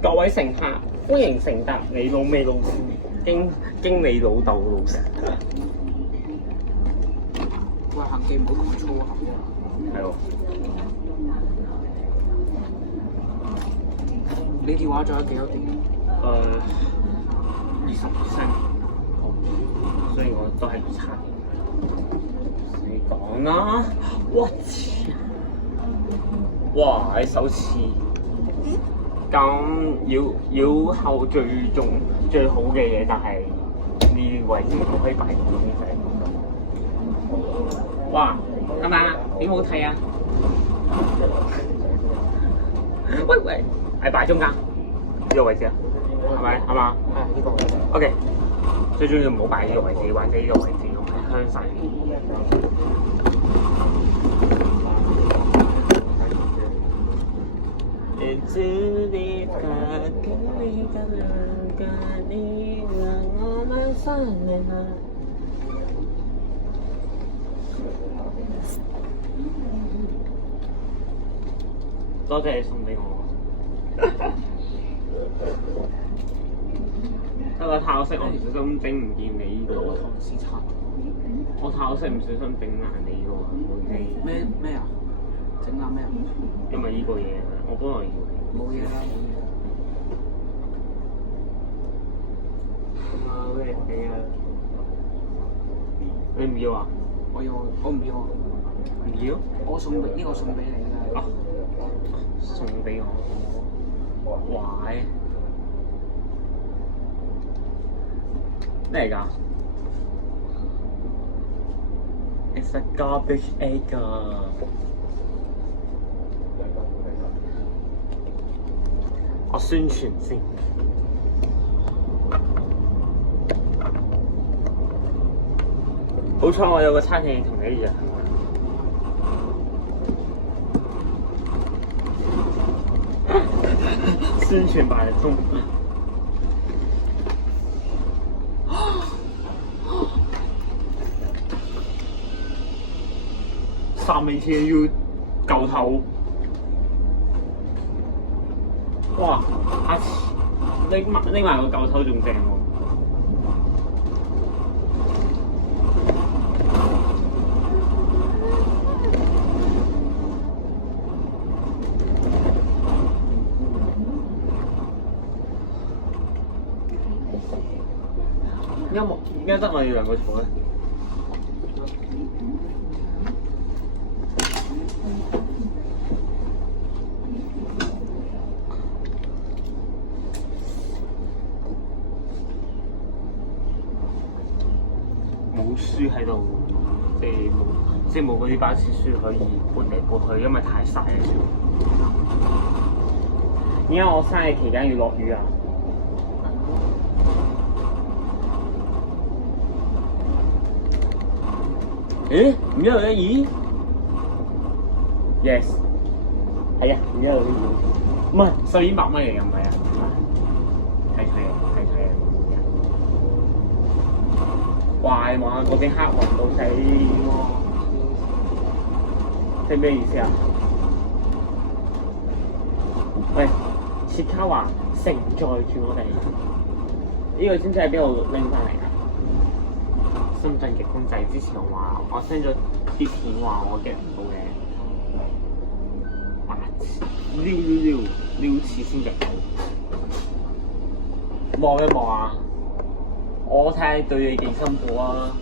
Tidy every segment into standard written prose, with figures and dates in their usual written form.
各位乘客，歡迎乘搭你老味老父經理老豆老實。喂，行記唔好講粗口啊！係喎。你電話仲有幾多電？20%。所以我都係要插。你講啦，我操！哇！首次咁要後最好嘅嘢就係呢位置都可以擺到經濟。哇！係咪啊？點好睇啊？喂，係擺中間呢個位置啊？係咪？係嘛？係呢個位置。OK， 最重要唔好擺呢個位置，或者呢個位置香晒。多謝你送俾我。不過太可惜，我唔小心整唔見你呢個唐氏茶。我太可惜，唔小心整爛你個部機。咩啊？整爛咩啊？因為呢個嘢，我本來要。冇嘢啦，冇嘢。咩你啊？你唔要啊？我唔要啊。唔要？我送呢個送俾你㗎。送俾我。哇！咩嚟㗎 ？It's a garbage egg 啊！我宣傳先。好彩我有個餐廳同你一樣。宣傳百日通。3味車要舊頭。哇！拎埋個舊頭仲正喎。點解得我哋兩個坐咧？冇書喺度，即係冇嗰啲巴士書可以搬嚟搬去，因為太曬啦。點解我生日期間要落雨啊？誒，唔一路一二 ？Yes， 係啊，唔一路一二。唔係1200蚊嚟㗎，唔係啊，睇睇啊！怪話嗰邊黑雲到死喎，即係咩意思啊？喂，切卡話承載住我哋，呢個知唔知喺邊度拎翻嚟㗎？深圳嘅公仔之前話我 send 咗啲片話我 get 唔到嘅，撩次先 get 到。望一望啊！我睇下對你幾辛苦啊！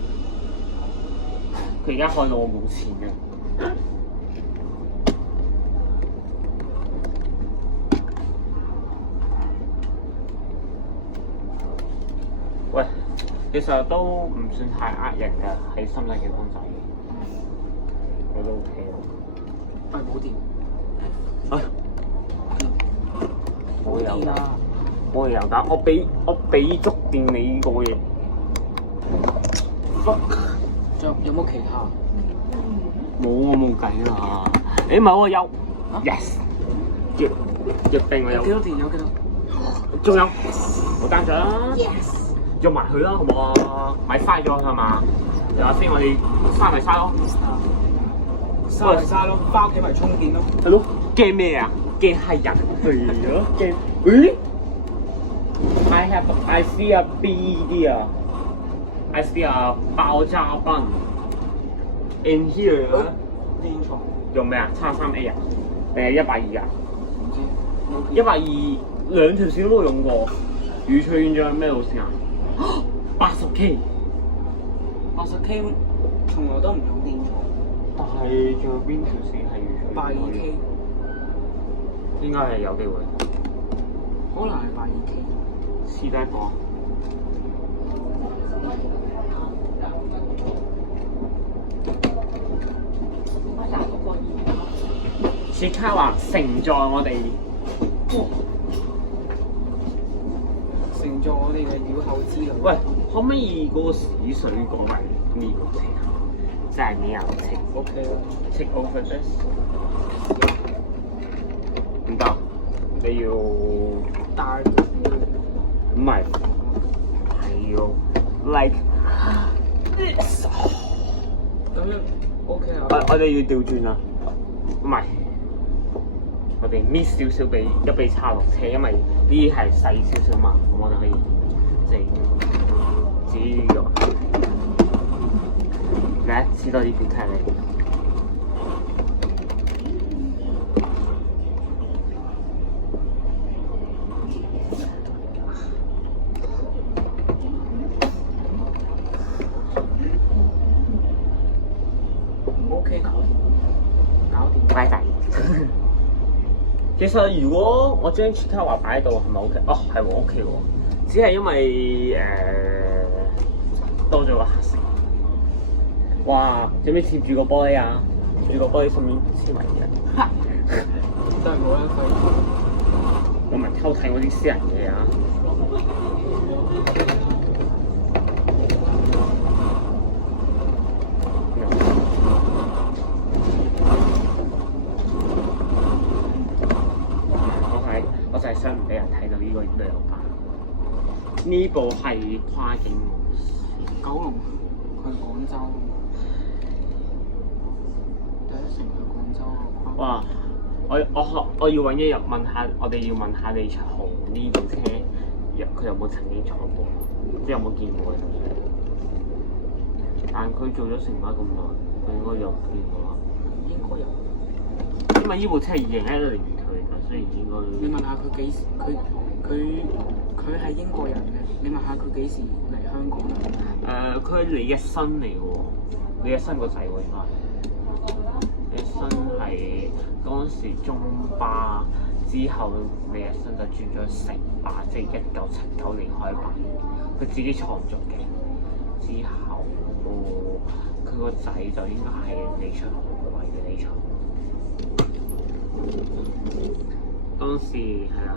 佢而家害到我冇錢嘅。喂，其實都唔算太呃人㗎，喺深圳嘅公仔，我都 OK 咯。但係冇電。冇油㗎，冇油㗎，我俾足電你個嘢。仲有冇其他？冇，我冇計啊！你唔係我有 ，yes， 約定我有。幾多電？有幾多？仲有，我單咗啦。Yes。用埋佢啦，好唔好啊？咪嘥咗係嘛？又話先，我哋嘥咪嘥咯。嘥咪嘥咯，翻屋企咪充電咯。係咯，驚咩啊？驚係人係咯，驚。誒？ I see a B 啲啊，I see a 爆炸賓 in here 電床用咩啊？73A 啊，定係120啊？唔知120兩條線都冇用過。預趣院長咩路線啊？80K， 80K 從來都唔用電床。但係仲有邊條線係預趣82K 應該係有機會。可能係82K。試低個。雪卡話承載我哋，乘坐我哋嘅鳥後之旅。喂，可唔可以嗰個屎水講埋呢個先啊？真係你有情 OK 啦。 take over this， 唔得，你要大唔係係要 like this。咁樣 OK 啊。我哋要調轉啊，唔係。我哋 miss 少少俾一俾叉落車，因為呢啲係細少少嘛，咁我哋可以自己用。嚟試多啲點睇你。OK 搞掂。乖仔。其實如果我將雪卡華擺喺度係咪 OK？哦，係喎 OK 喎，只係因為多咗個黑色。哇！做咩貼住個玻璃啊？貼住個玻璃上面黐埋嘅。真係冇得費。我咪偷睇我啲私人嘢啊！我就係想唔俾人睇到呢個旅遊巴。呢部係跨境模式。九龍去廣州，第一城去廣州啊！哇！我要揾一日問下，我哋要問下李卓豪呢部車，佢有冇曾經坐過，即係有冇見過嘅？但佢做咗成班咁耐，佢應該有見過啦。應該有。因為呢部車係2011年退㗎，所以應該。你問下佢幾時？佢係英國人嘅，你問下佢幾時嚟香港啊？佢係李日新嚟喎，李日新個仔喎應該。李日新係嗰陣時中巴之後，李日新就轉咗城巴，即係1979年開辦，佢自己創作嘅。之後佢個仔就應該係李卓豪為嘅李卓豪。當時係啦，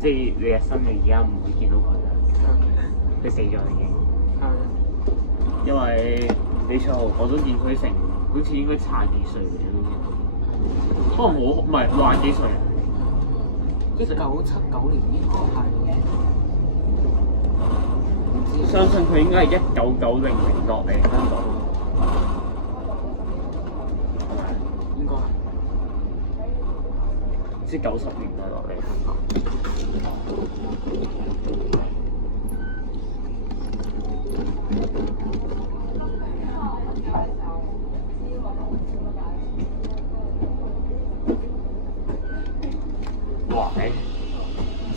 即係李日新你而家唔會見到佢啦，佢死咗已經。因為李卓豪我都見佢成好似應該差幾歲嘅都見到，可能冇唔係60幾歲。1979年應該係，相信佢應該係1990年落嚟香港。應該係。即係90年代落嚟香港。哇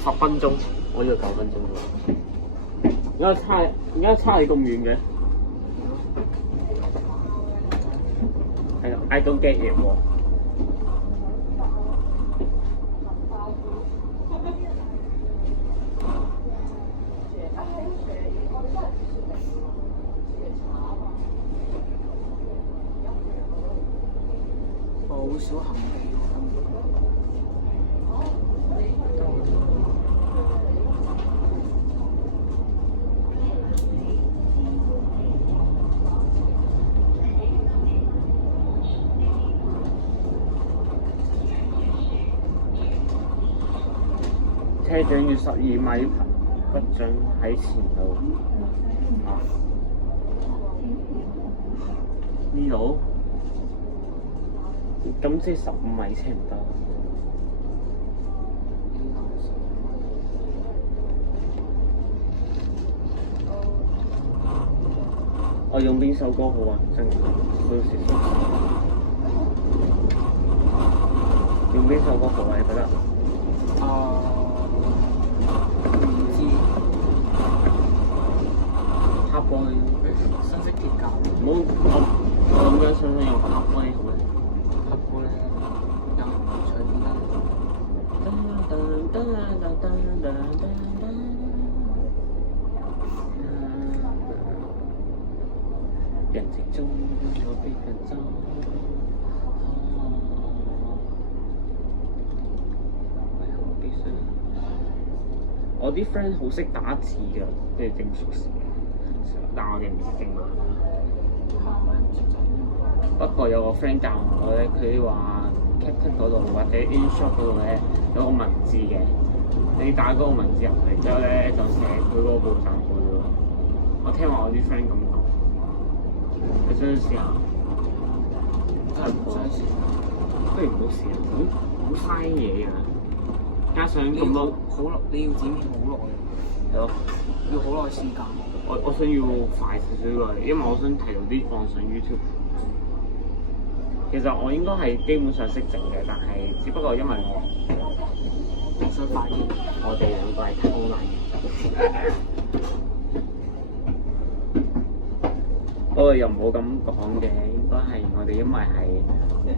！10分鐘，我以為9分鐘喎。而家差你咁遠嘅？係啊 ，I don't get it 喎。好少行李車長要12米，不准喺前度。呢度？咁即係15米車唔得。我用邊首歌好啊？真係冇事。用邊首歌好啊？你覺得？唔知。黑波新式鐵甲。我諗緊想用黑波好咧。黑波咧，有隨便得。人潮中我被人走。我啲 friend 好識打字㗎，佢哋整熟事，但我哋唔識整嘛。不過有個 friend 教我咧，佢話 CapCut 嗰度或者 InShot 嗰度咧有個文字嘅，你打嗰個文字入去之後咧就寫佢嗰個步驟去咯。我聽話我啲 friend 咁講，你想唔想試下？不如唔好試啊，好嘥嘢㗎。加上咁多好耐，你要剪片好耐嘅。係咯，要好耐時間。我想要快少少嘅，因為我想提早啲放上 YouTube。其實我應該係基本上識整嘅，但係只不過因為我想快啲。我哋兩個係偷懶嘅。不過又唔好咁講嘅，應該係我哋因為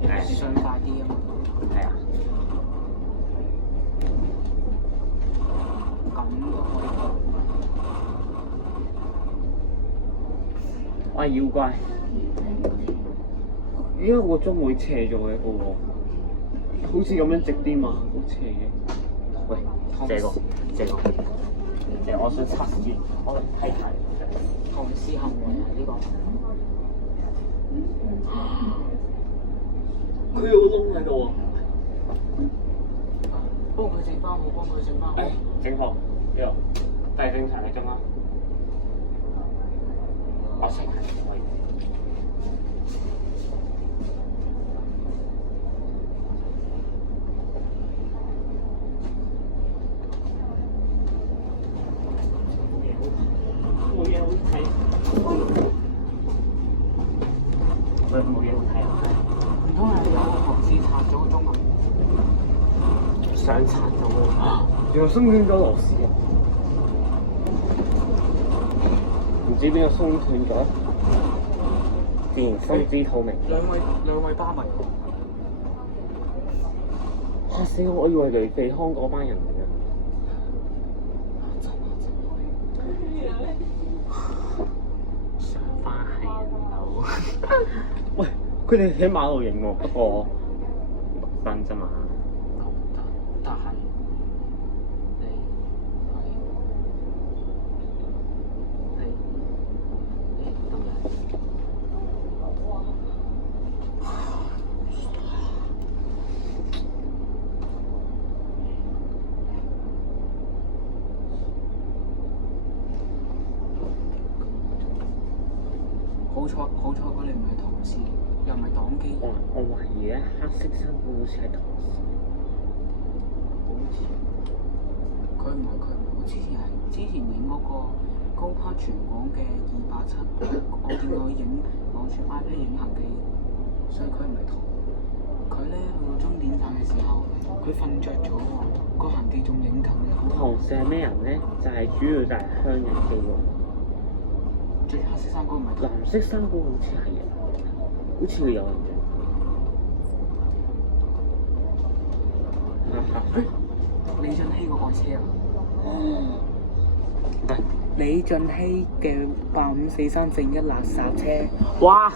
係想快啲啊嘛。係啊。我係妖怪，依家個鐘會斜咗嘅個喎，好似咁樣直啲嘛，好斜嘅。喂，借我想測試，我嚟睇睇。唐詩行為啊呢個。佢有個窿喺度啊！幫佢整翻好，幫佢整翻好。整好，呢個大正常嘅鐘啦。我識係可以。冇嘢好睇。喂，冇嘢好睇啊！唔通係有個唐詩拆咗個中文？想拆咗啊！原來鬆斷咗螺絲啊！唔知邊個鬆斷咗，自然心知肚明。兩位巴迷，嚇死我！我以為雷肥康嗰班人嚟嘅。上班係人佬。喂，佢哋喺馬路影喎，不過綠燈啫嘛。但係好彩嗰你唔係唐詩，又唔係黨機。我懷疑咧，黑色衫褲好似係唐詩。好似佢唔係，我之前影嗰個高攀全港嘅287，我見佢影攞住 iPad 影行記，所以佢唔係唐。佢咧去到終點站嘅時候，佢瞓着咗喎，個行記仲影緊嘅。唐氏係咩人咧？就係、主要就係鄉人記喎。着黑色衫嗰個唔係。藍色衫褲好似係人，好似有人嘅。李俊熙個愛車啊！李俊熙嘅8543正一垃圾車。哇！嚇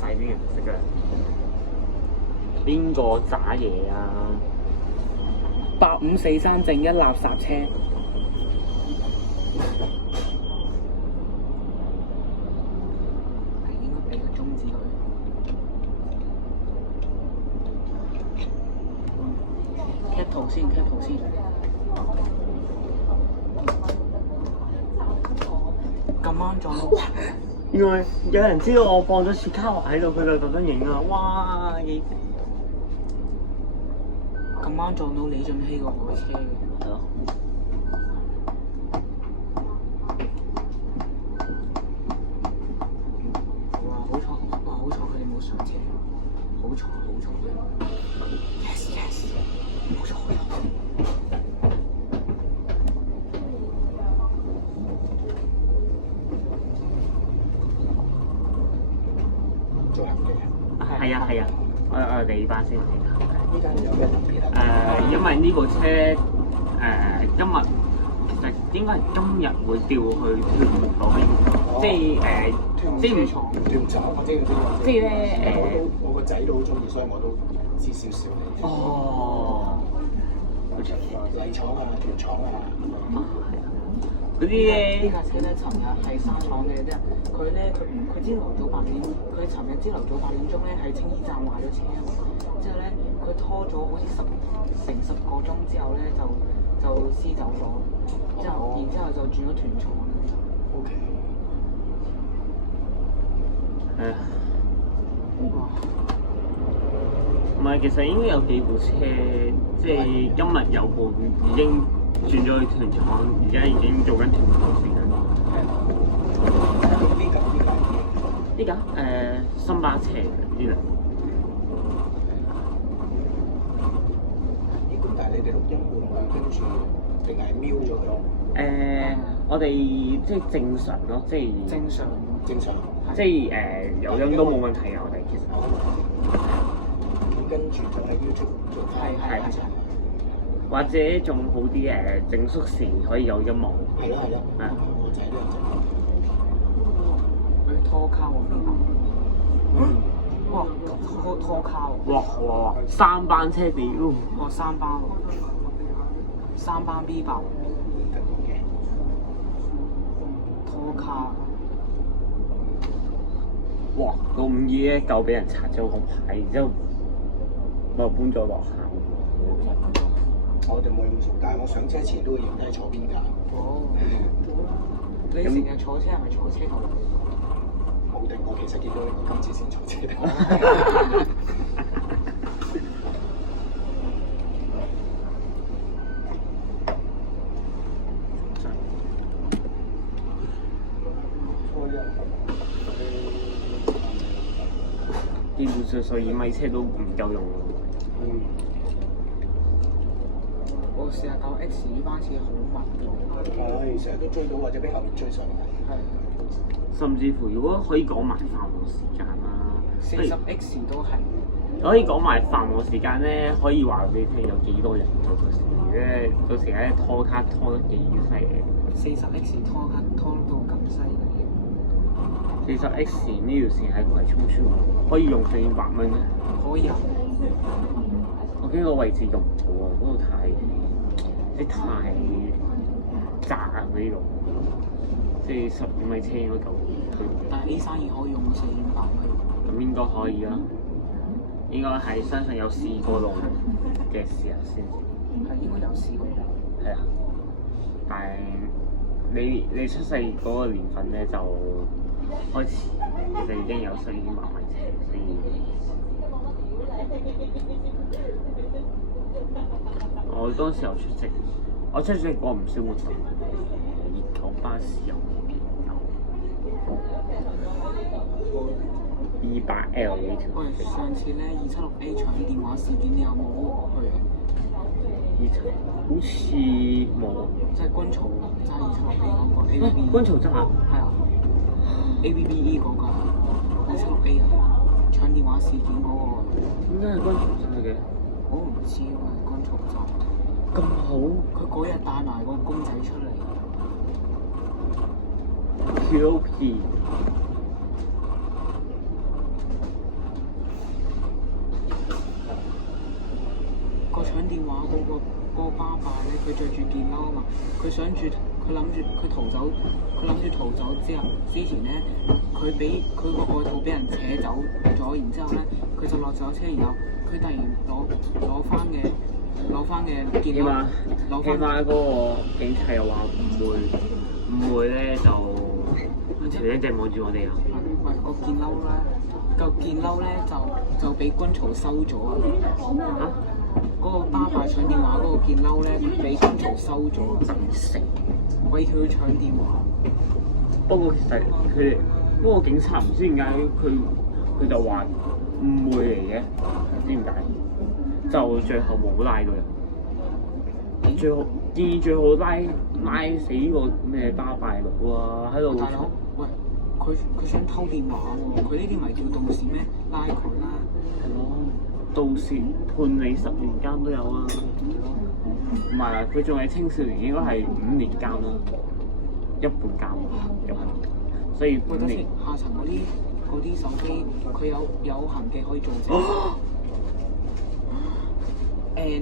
晒啲人識㗎。邊個渣嘢啊8543正一垃圾車。係應該俾個中字佢。cap 圖先。咁啱撞到。原來有人知道我放咗雪卡華喺度，佢就特登影啊！哇！幾咁啱撞到李俊熙個海車嘅。係咯。錯好錯 ，yes yes，冇錯冇錯。做行嘅。係啊係啊，我哋班先。依家有咩特別啊？因為呢部車今日其實應該係今日會調去屯門嗰邊，即係即係團廠，我知唔知？即係咧我個仔都好中意，所以我都知少少嘅。哦，好似泥廠啊，團廠啊，嗰啲咧呢架車咧，尋日係生廠嘅啫。佢朝頭早8點，佢尋日朝頭早8點鐘咧喺青衣站壞咗車，之後咧佢拖咗好似成10個鐘之後咧就撕走咗，然之後就轉咗團廠。O K。哇！唔係，其實應該有幾部車，即係今日有部已經轉咗去屯廠，而家已經做緊屯門路線緊。呢架新巴車呢兩。咦？咁但係你哋錄音會唔會跟住定係瞄咗佢？我哋即係正常咯，即係正常。即係有音都冇問題啊！我哋其實跟住就喺 YouTube 做翻。係。或者仲好啲整縮時可以有音樂。係咯。我仔都有整。佢拖卡喎邊個？哇！拖卡喎！哇！3班車屌！哇！3班喎，3班 B 爆。拖卡。哇！個521舊俾人拆咗個牌，然之後咪搬咗落下。我哋冇咁熟，但係我上車前都會認低坐邊架。哦。你成日坐車係咪坐車頭？冇定，我其實見到你今次先坐車頭。基本上12米車都唔夠用。我49X 呢班車好密㗎。成日都追到或者俾後面追上嚟。甚至乎如果可以講埋繁忙時間啦40X 都係。可以講埋繁忙時間咧，可以話俾你聽有幾多人到時咧，到時咧拖卡拖得幾犀利。40X 拖卡拖到咁犀利。 40X 呢條線喺葵涌村可以用400蚊咧。可以啊。我驚個位置用唔到啊！嗰度太窄啊！呢度即係12米車應該夠。但係 A 生意可以用到400蚊。咁應該可以啦。應該係相信有試過路嘅時候先。係應該有試過。係啊，但係你出世嗰個年份咧就開始其實已經有12米車，所以我當時有出席，我出席過唔少活動，熱狗巴士有200L 呢條。喂，上次咧276A 搶電話事件，你有冇去啊？好似冇。即係軍曹揸276A 嗰個 ABB。軍曹揸啊？係啊。ABBE 嗰個276A 啊，搶電話事件嗰個。點解係軍曹揸嘅？我唔知喎，軍曹揸。咁好？佢嗰日帶埋個公仔出嚟。QP。個搶電話嗰個爸爸咧，佢着住件褸啊嘛，佢諗住逃走之前咧，佢個外套俾人扯走咗，然之後咧，佢就落咗車，然後佢突然攞翻嘅件褸，攞翻嗰個警察又話唔會咧就一直望住我哋啊！喂，個件褸咧就俾軍曹收咗啊！嗰個巴爸搶電話嗰個件褸咧，俾軍曹收咗，真誠。為佢搶電話。不過其實佢哋嗰個警察唔知點解佢就話誤會嚟嘅，知唔解？就最後冇拉到人，最後建議最好拉死個咩巴閉佬啊！喺度大佬，喂，佢想偷電話喎，佢呢啲咪叫盜竊咩？拉佢啦！係咯，盜竊判你10年監都有啊！唔係啊，佢仲係青少年，應該係5年監啦，一半監有可能，所以5年。下層嗰啲手機，佢有痕跡可以做證。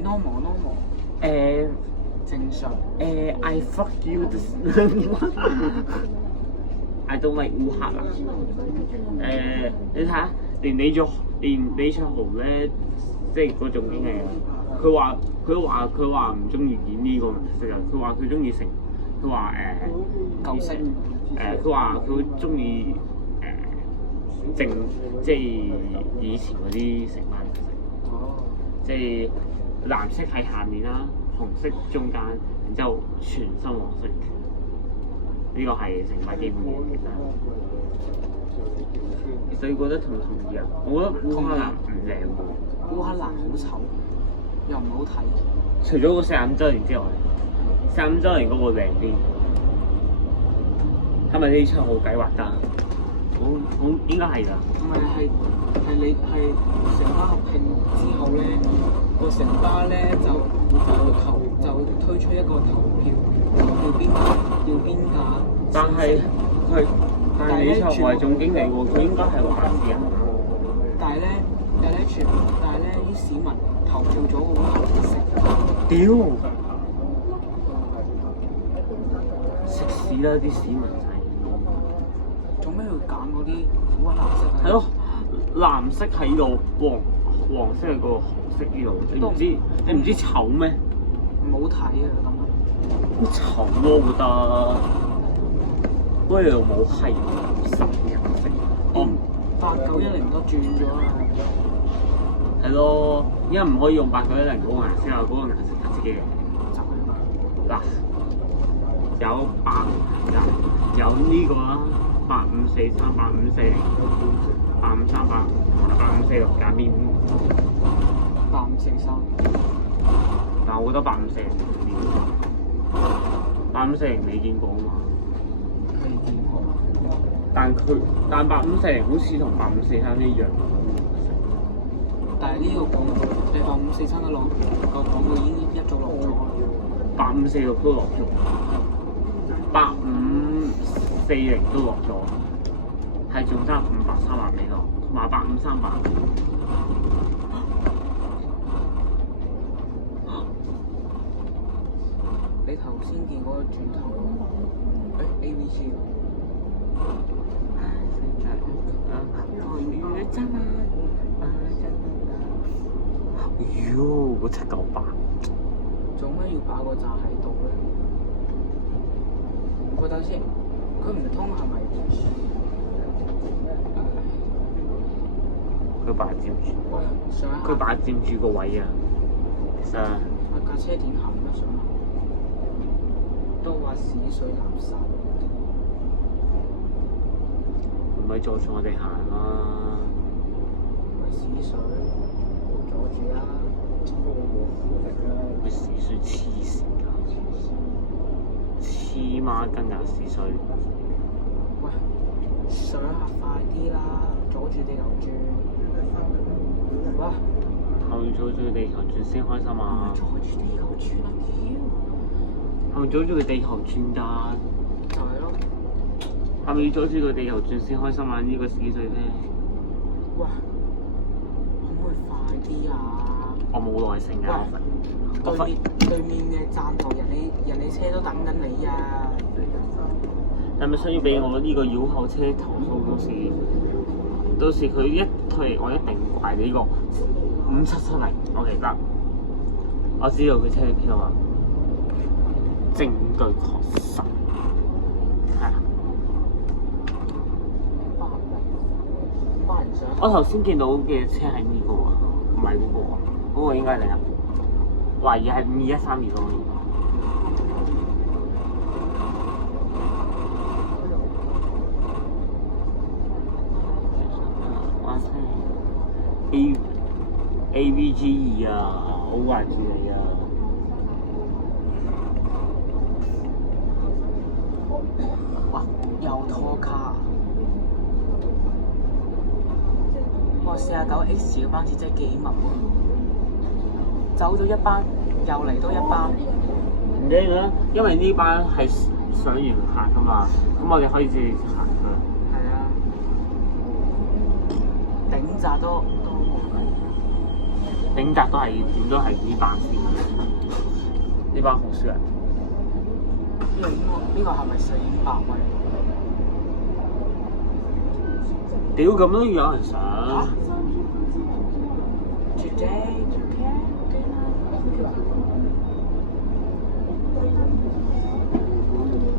normal。正常。I fuck you I don't like 烏克蘭。你睇下，連李卓豪咧，即係嗰種經理啊，佢話唔中意演呢個角色啊，佢話佢中意成，佢話舊式。佢話佢中意正，即係以前嗰啲成班角色。哦。即係藍色喺下面啦，紅色中間，然之後全身黃色。呢個係成班基本嘢其實。其實你覺得同唔同意啊？我覺得烏克蘭唔靚喎。烏克蘭好醜，又唔好睇。除咗個45週年之外，45週年嗰個靚啲。係咪呢出好計劃㗎？好應該係㗎。唔係你成班合拼之後咧，個成班咧就推出一個投票，要邊架。但係李卓豪係總經理喎，佢應該係話事啊。但係咧啲市民投票咗個紅色。屌！食屎啦啲市民仔！做咩要揀嗰啲苦藍色啊？係咯，藍色喺度，黃色係個紅色呢度，你唔知醜咩？唔好睇啊！咁樣。好醜咯，我覺得。嗰條冇係10人色。連8910都轉咗啦。係咯，而家唔可以用8910嗰個顏色啊，嗰個顏色係自己嘅。嗱，有呢個啦，8543、8540、8538、8546揀邊8543。但我覺得85408540你見過啊嘛？未見過。但8540好似同8543一樣。但係呢個廣告，你8543嘅個廣告已經一早落咗。8546都落咗，8540都落咗，係仲爭530幾多，同埋8538。你頭先見嗰個轉頭，ABC。妖，個798。做咩要擺個站喺度咧？喂，等先，佢唔通係咪？佢霸佔住，喂，上下。佢霸佔住個位啊！其實架車點行啊？上下都話屎水垃圾。唔係阻住我哋行啦。屎水，阻住啦！佢屎水黐線㗎，黐孖筋㗎屎水。喂，上下快啲啦，阻住地球轉。哇！係咪阻住地球轉先開心啊？阻住地球轉啊！屌！係咪阻住個地球轉㗎？就係咯。係咪要阻住個地球轉先開心啊？呢個屎水咧。喂，可唔可以快啲啊？我冇耐性㗎。對面嘅站頭人哋車都等緊你啊！係咪需要俾我呢個繞口車投訴？到時佢一退，我一定怪你呢個5770。我記得，我知道佢車票啊，證據確實係啊。我頭先見到嘅車係呢個啊，唔係嗰個啊，嗰個應該係另一部。懷疑係5132咯。AVG 啊，好掛住你啊！哇！又拖卡。哇！49X 嘅班次真係幾密喎，走咗一班，又嚟多一班。唔驚啦，因為呢班係上完行噶嘛，咁我哋可以自己行㗎。係啊，頂扎都頂格都係點都係呢班先，呢班好少人。呢個係咪400位？屌咁都要有人上。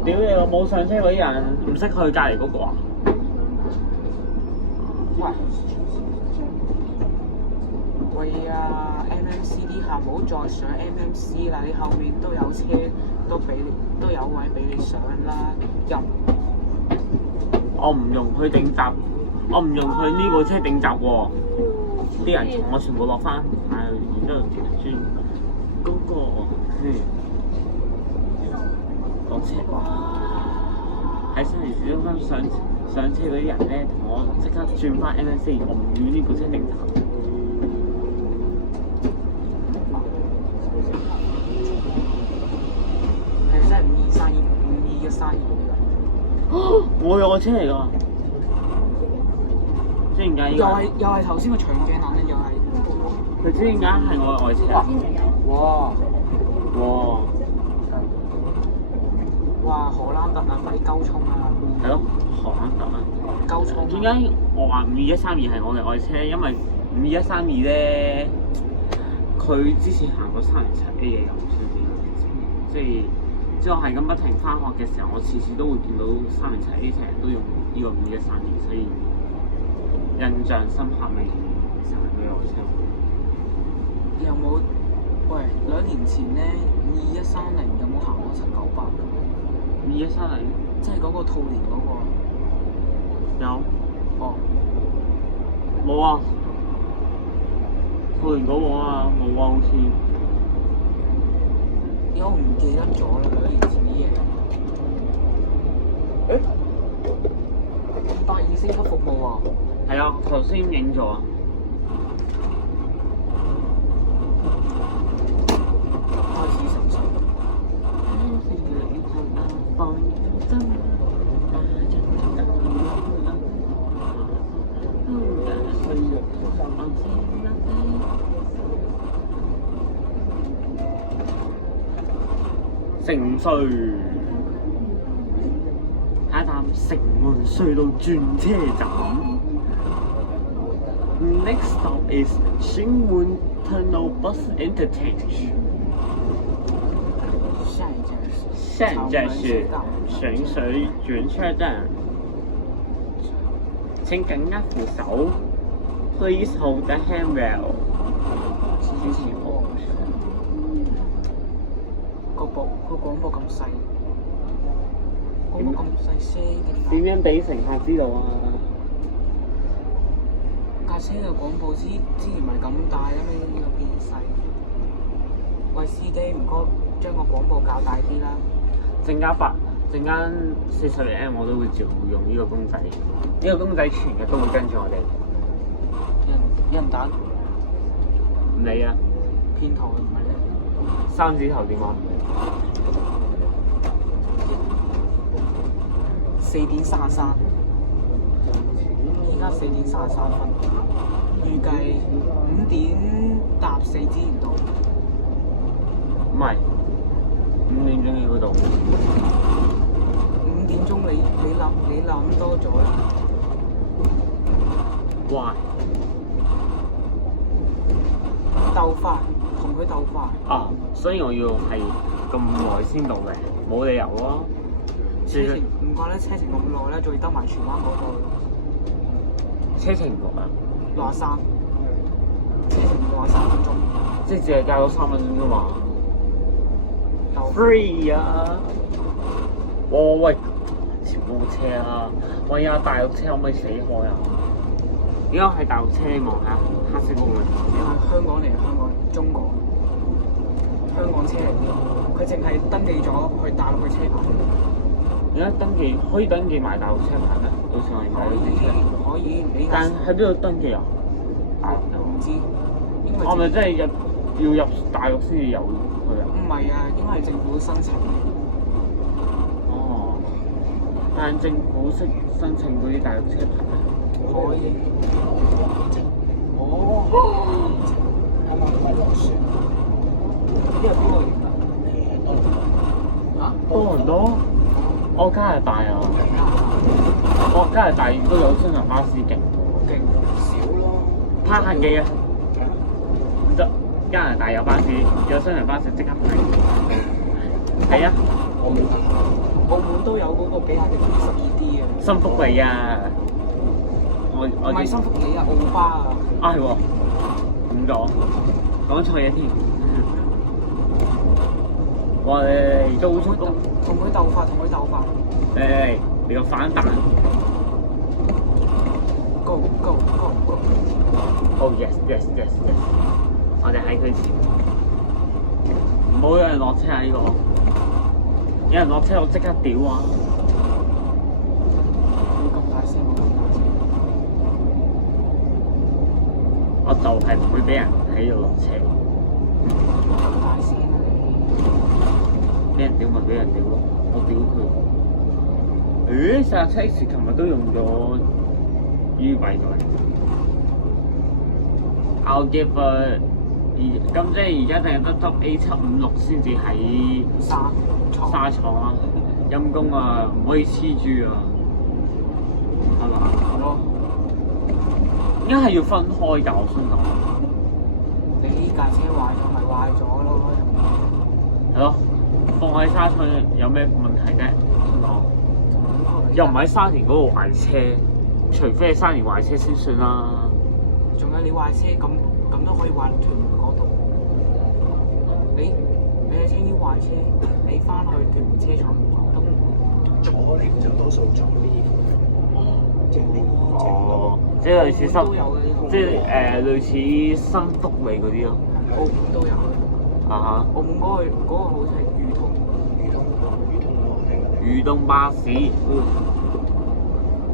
屌你老母上車嗰啲人唔識去隔離嗰個啊！喂啊 ！MMC 啲客唔好再上 MMC 啦，你後面都有車，都有位俾你上啦。又我唔用去頂閘，我唔用去呢部車頂閘喎。啲人從我全部落翻，然之後轉嗰個落車。喺新田市中心上車嗰啲人咧，同我即刻轉翻 MMC，我唔要呢部車頂閘。係真係523132我有個車嚟㗎，知點解？又係頭先個長頸男咧，又係。佢知點解係我嘅愛車啊？哇！哇！荷蘭特啊，快啲鳩衝啊！係咯，荷蘭特啊！鳩衝！點解我話52132係我嘅愛車？因為52132咧，佢之前行過307A嘅又唔算點，即係我係咁不停翻學嘅時候，我次次都會見到307A 成日都用呢個52132，所以印象深刻咪成日都有車。有冇？喂，2年前咧，5130有冇行過798㗎52130，即係嗰個兔年嗰個。有。哦。冇啊！兔年嗰個啊，冇啊，好似。點解我唔記得咗啦？2年前啲嘢。224不服務啊！係啊，頭先影咗啊。開始神神。城隧，下一站城門隧道轉車站。Next stop is 城門 Tunnel Bus Interchange。下一站是城隧轉車站。請緊握扶手 ，Please hold the handrail。支持我。個廣播咁細，廣播咁細聲嘅。點樣俾乘客知道啊？架車嘅廣播之前唔係咁大啊，你又變細。喂，司機唔該，將個廣播較大啲啦。陣間40AM我都會照用呢個公仔，呢個公仔全日都會跟住我哋。有人打唔理啊！騙徒唔係咧。3字頭電話唔理。4點33，依家4點33分，預計5點搭4至唔到。唔係5點鐘要嗰度。5點鐘你諗多咗啦。Why？鬥快，同佢鬥快。啊，所以我要係咁耐先到嘅，冇理由咯。車程唔怪得車程咁耐啦，仲要兜埋荃灣嗰度。車程唔耐啊63，車程63分鐘。即係只係加咗3分鐘啫嘛。鬥 Free 啊！喂，前部車啊！喂呀，大陸車可唔可以死開啊？而家喺大陸車望下黑色公路。香港嚟，香港中國香港車嚟嘅，佢淨係登記咗去大陸嘅車牌。而家登記可以登記埋大陸車牌咩？到時我哋買嗰啲車。可以，你但喺邊度登記啊？大陸嘅。唔知，因為我咪真係要入大陸先至有去啊？唔係啊，因為政府申請嘅。哦，但政府識申請嗰啲大陸車牌咩？可以。哦，啱啱快落雪，呢個邊個嚟㗎？多倫多嚇？多倫多？我加拿大啊！我加拿大都有雙人巴士勁，勁少咯。攀行記啊！唔得，加拿大有巴士，有雙人巴士即刻去。係啊，我冇睇。澳門都有嗰個比亞迪 12D 啊！幸福嚟啊！我唔係幸福里啊，澳巴啊！啊係喎，唔講錯嘢添。我哋都出工。同佢鬥法，同佢鬥法。誒，你個反彈。 Go go go go！ Oh yes yes yes yes！ 我哋喺佢前，唔好有人落車啊！呢個，有人落車我即刻屌啊！冇咁大聲，冇咁大聲。我就係唔會俾人喺度落車，冇咁大聲啊你！俾人屌咪俾人屌咯，我屌佢。誒，46X 琴日都用咗 U 幣咗。I'll give 咁即係而家淨係得執 A756先至喺沙廠啊！陰公啊，唔可以黐住啊，係嘛？係咯，應該係要分開㗎，我想講。你呢架車壞咗咪壞咗咯？係咯，放喺沙廠有咩問題啫？我想講。又唔喺沙田嗰度壞車，除非係沙田壞車先算啦。仲有你壞車咁都可以壞屯門嗰度。你喺青衣壞車，你翻去屯門車廠都坐嚟就多數坐呢即係呢哦，即係類似新都有嘅呢個，即係類似新福利嗰啲咯。澳門都有。啊哈！澳門嗰個好似係裕通。裕東巴士，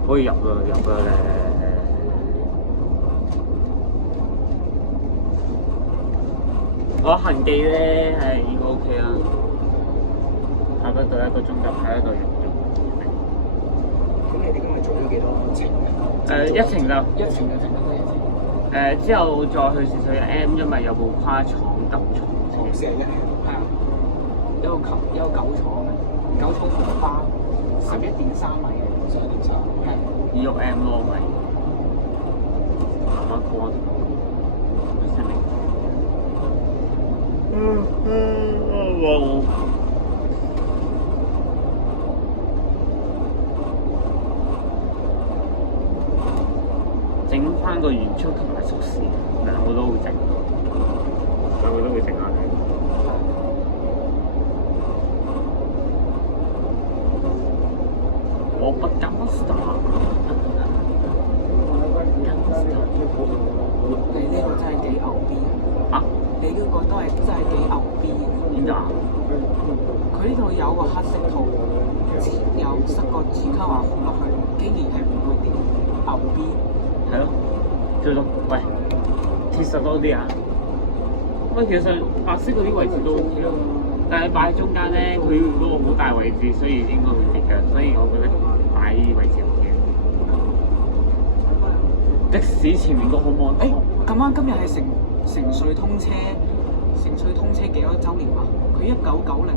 可以入㗎咧。我恒記咧係應該 OK 啦，排得到1個鐘就排得到入。咁你哋今日做咗幾多程啊？一程就一程就停得到一程。之後再去試水 M，因為有部跨廠9廠車。 41係啊，有個9廠嘅9廠紅巴，11.3米嘅，11.3。係。 E6M 咯，咪慢慢講。先明。整翻個原速同埋速時，兩個都會整，兩個都會整下佢。我不敢 start。你呢個真係幾牛逼啊！你呢個都係真係幾牛逼。點解？佢呢度有個黑色圖，又塞個字卡華紅落去，竟然係唔會跌，牛逼！係咯，最終喂，貼實多啲啊！喂，其實白色嗰啲位置都 OK 咯，但係擺喺中間咧，佢嗰個好大位置，所以應該會跌嘅，所以我覺得擺呢啲位置 OK。的士前面個好望誒，咁啱今日係城隧通車，城隧通車幾多週年啊？佢1990年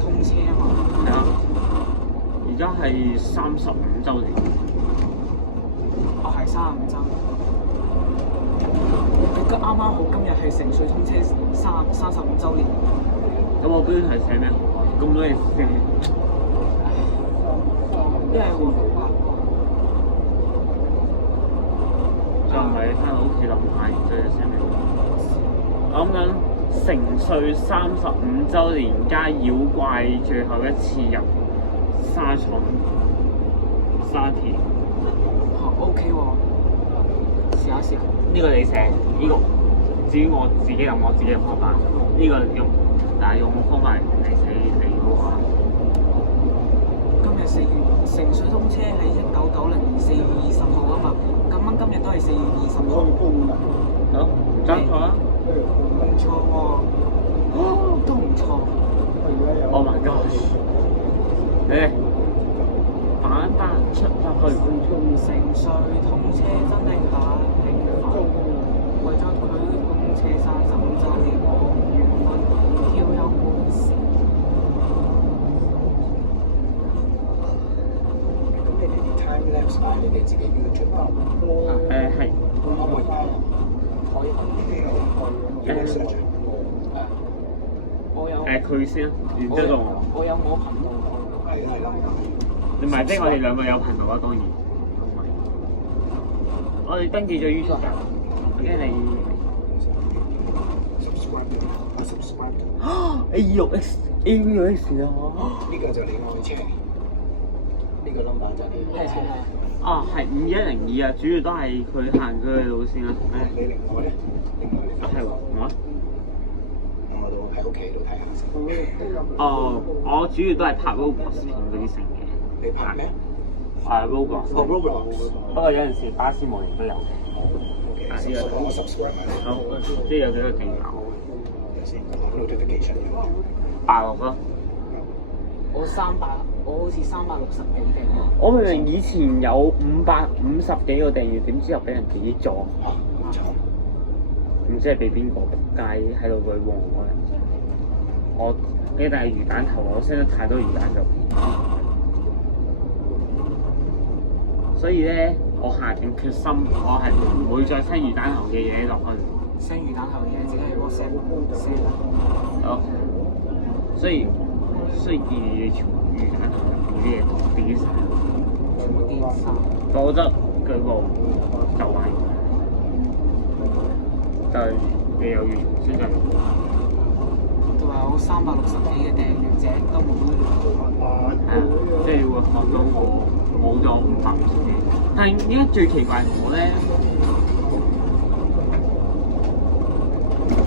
通車啊嘛。係啊，而家係35週年。哦，係35週年。佢啱啱好今日係城隧通車35週年。咁我標題寫咩？咁多嘢寫。因為我就唔係翻到屋企諗下，然之後寫咩？我諗緊城隧35週年加妖怪最後一次入沙田。OK 喎。試下。呢個你寫，呢個至於我自己諗我自己嘅方法，呢個用方法嚟寫你嗰個。今日4月城水通車係1990年4月20號啊嘛，咁啱今日都係4月20號。好，唔爭錯啊！唔錯喎，都唔錯。Oh my god！ 誒，板板出入去。城隧通車真係太平凡，為咗佢公車沙走就連我緣分跳有半時。咁你哋啲 time lapse 係你哋自己 YouTube 啊？係。可以你哋 search 我有佢先，然之後就我有我頻道。係啦。你唔係即係我哋兩個有頻道啊，當然。我哋登記咗 YouTube 㗎，跟住你 subscribe A6X 啊！呢個就你愛車，呢個 number 就你愛車。啊，係5102啊，主要都係佢行佢嘅路線啊。你另外咧？係喎，我我都喺屋企度睇下先。哦，我主要都係拍 Roblox 片嗰啲成嘅。你拍咩？Roblox。Roblox。不過有陣時巴士模型都有嘅。我 subscribe 埋。好，即係有幾個訂閱。先 notification。8咯。我好似360幾訂閱。我明明以前有550幾個訂閱，點知又俾人 delete 咗？唔錯。唔知係俾邊個街喺度舉旺嗰人？我呢但係魚蛋頭，我 send 得太多魚蛋就變。所以咧，我下定決心，我係唔會再 send 魚蛋頭嘅嘢落去。send 魚蛋頭嘅嘢只係 WhatsApp。好。所以從魚蛋頭入邊啲嘢都 delete 晒，全部 delete 晒。否則佢個就係你又要重新再。同埋我360幾嘅訂閱者都冇咗。係啊，即係會學到我冇咗550幾。但係點解最奇怪我咧？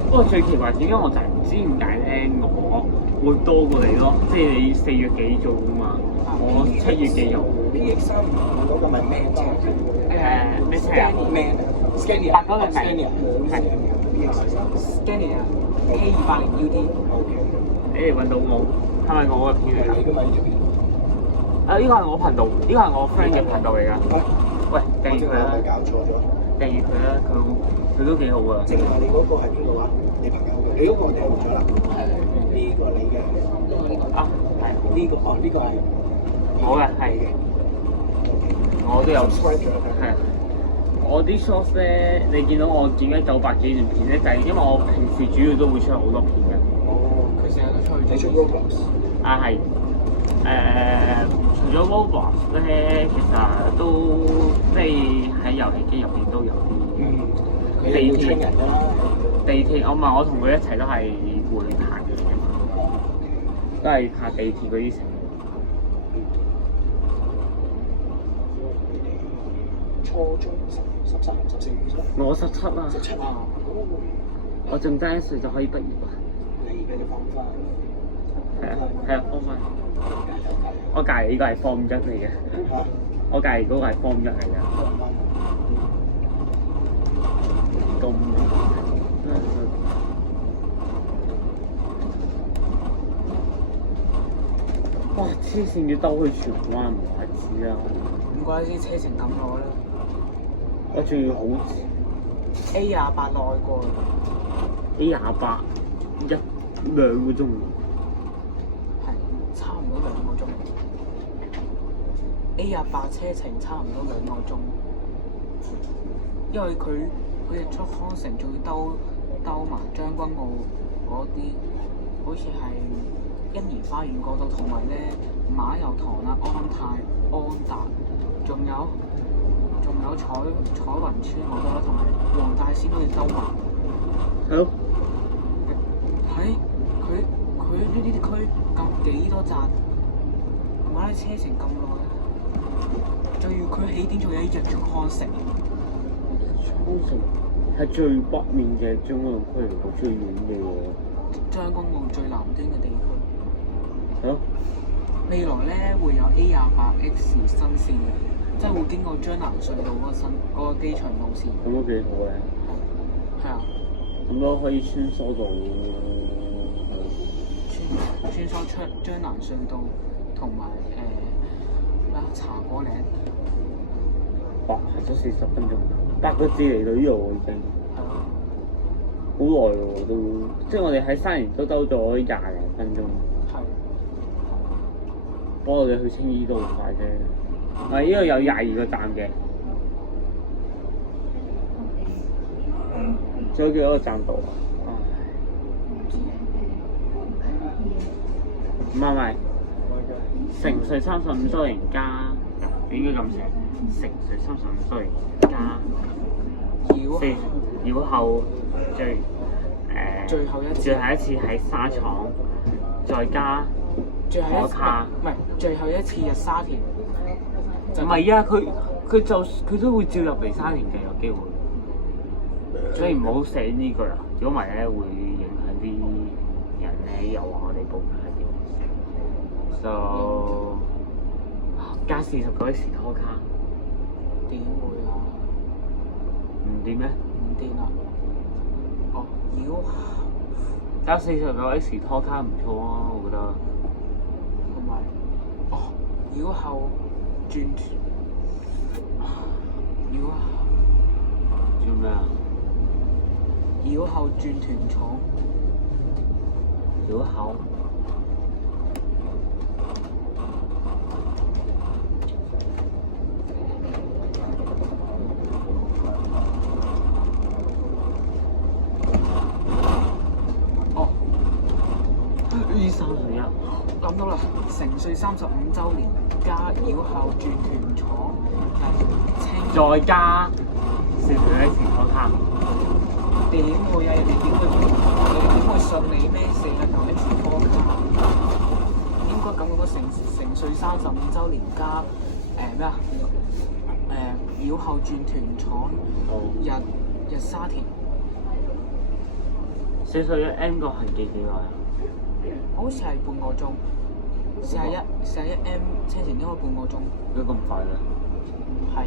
不過最奇怪點解我就係唔知點解咧，我會多過你咯。即係你4月幾做㗎嘛，我7月幾有。PX3嗰個咪咩車？咩車啊？咩？Scania。白嗰個係。係。Scania A280 UD。你哋揾到我，係咪我嘅片嚟㗎？你㗎嘛呢條片？啊！呢個係我頻道，呢個係我 friend 嘅頻道嚟㗎。喂，訂閱佢啦！搞錯咗。訂閱佢啦，佢都幾好㗎。淨係你嗰個係邊個話？你朋友嘅？你嗰個訂咗啦。呢個你嘅。啊，係。呢個呢個係我嘅，係嘅。我都有。係。我啲 shorts 咧，你見到我剪咗900幾段片咧，就係因為我平時主要都會出好多片嘅。哦，佢成日都出去。你出 Roblox？啊係。除咗 Roblox 咧，其實都即係喺遊戲機入邊都有啲。地鐵人㗎啦。地鐵，我同佢一齊都係會拍嘅嘛，都係拍地鐵嗰啲成。初中13、14歲。我17啦。17啊！我仲爭1歲就可以畢業啦。你而家就放翻。係啊，放翻。我隔離呢個係 Form 1嚟嘅。我隔離嗰個係 Form 1嚟嘅。咁哇！黐線要兜去荃灣唔怪之啦。唔怪之車程咁耐啦。我仲要好 A28耐過。A28 1-2個鐘。係差唔多2個鐘。A28車程差唔多2個鐘，因為佢哋出康城仲要兜埋將軍澳嗰啲，好似係欣怡花園嗰度，同埋咧馬油塘啊、安泰、安達，仲有彩雲村嗰度啦，同埋黃大仙都要兜埋。好。喺佢呢啲區咁幾多站，唔怪得車程咁耐啦。仲要佢起點仲有一日出康城。沖繩係最北面嘅將軍澳區嚟嘅，最遠嘅喎。將軍澳最南端嘅地區。係咯。未來咧會有 A28X 新線嘅，即係會經過將南隧道嗰個機場路線。咁都幾好嘅。係啊。咁都可以穿梭到穿梭出將南隧道同埋咩茶果嶺。行咗40分鐘，8個字嚟到呢度喎已經。係啊。好耐喎都，即係我哋喺沙田都兜咗20零分鐘。係。不過我哋去青衣都好快啫。呢度有22個站嘅。仲有幾多個站到啊？唔係，城隧35周年加，應該咁寫。城隧35周年加繞後最後一次喺沙廠，再加可卡。唔係最後一次入沙田。唔係啊，佢都會照入嚟沙田嘅，有機會。所以唔好寫呢句啊！如果唔係咧，會影響啲人咧，又話我哋報價係點。就加49X拖卡。點會啊？唔掂咩？唔掂啊！哦，加49X拖卡唔錯啊，我覺得。同埋，繞後轉做咩啊？繞後轉團廠。繞後。31。諗到啦，城隧35週年加繞後轉團廠再加49X拖卡。點會啊？人哋點會信你咩49X拖卡？應該咁講，城隧35週年加咩啊？繞後轉團廠日沙田。41M 個行幾耐啊？好似係半個鐘，41M 車程應該半個鐘。點解咁快嘅？係，